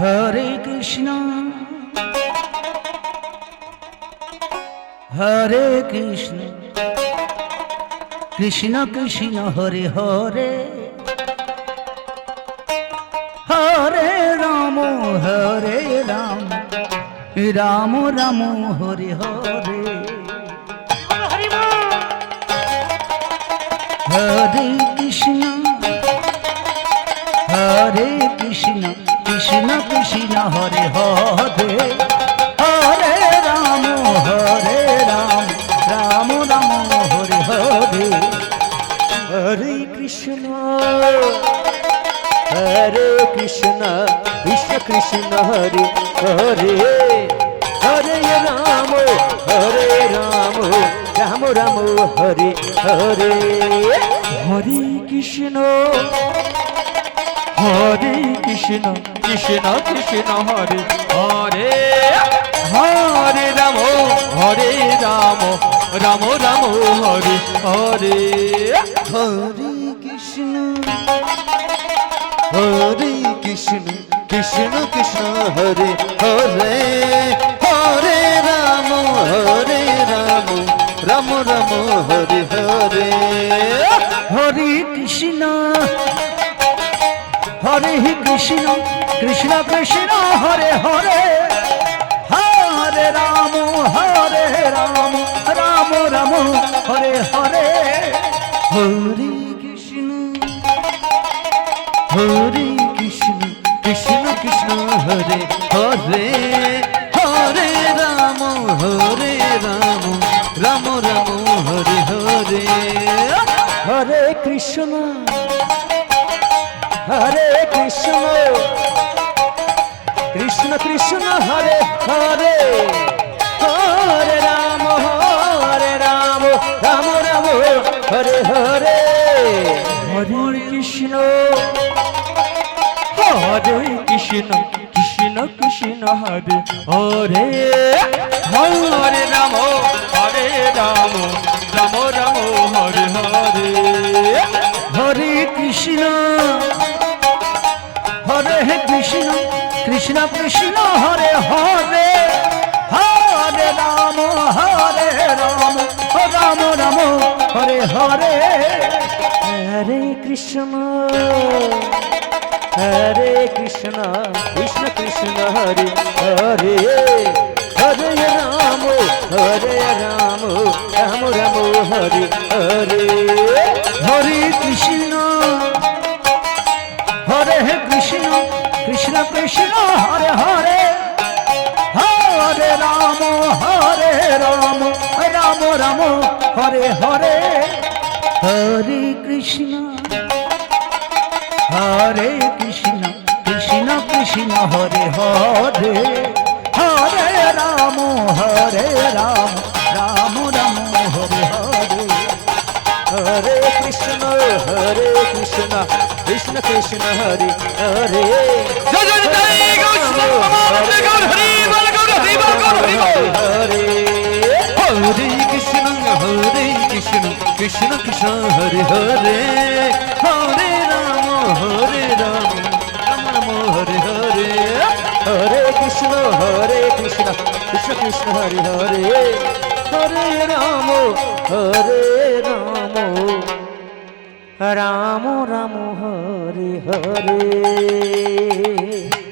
Hare Krishna Hare Krishna Krishna Krishna Hare Hare Hare Ram Hare Ram Ram Ram Hare Hare Hare Krishna Hare Krishna Krishna Krishna Hare Hare Hare Ram Ram Ram Hare Hare Hare Krishna Hare Krishna Krishna Krishna Hare Hare Hare Ram Ram Ram Hare Hare Hare Krishna Krishna Krishna Hare Hare Hare Ram Ram Ram Hare Hare Hare Krishna Krishna Krishna Krishna Hare Hare Hare Ram Ram Ram Hare Hare Hare Krishna Hare Krishna Krishna Krishna Hare Hare Hare Ram Ram Ram Hare Hare Hare Krishna Krishna Krishna Hare Hare Hare Ram Ram Ram Hare Hare Hare Krishna Krishna Krishna Hare Hare Hare Ram Ram Ram Hare Hare Hare Krishna Krishna Krishna Hare Hare Hare Ram Ram Ram Hare Hare Hare Krishna Hare Krishna Krishna Krishna Hare Hare Hare Ram Ram Ram Hare Hare Hare Krishna Krishna Krishna Hare Hare Hare Ram Ram Ram Hare Hare Hare Krishna Hare Krishna Krishna Krishna Hare Hare Hare Ram Ram Ram Hare Hare Hare Krishna Krishna Krishna Hare Hare Hare Ram Ram Ram Hare Hare Hare Krishna Krishna Krishna Hare Hare Hare Krishna Krishna Krishna Hare Hare Hare Ram Ram Ram Hare Hare Hare Krishna Krishna Krishna Hare Hare Hare Ram Ram Ram Hare Hare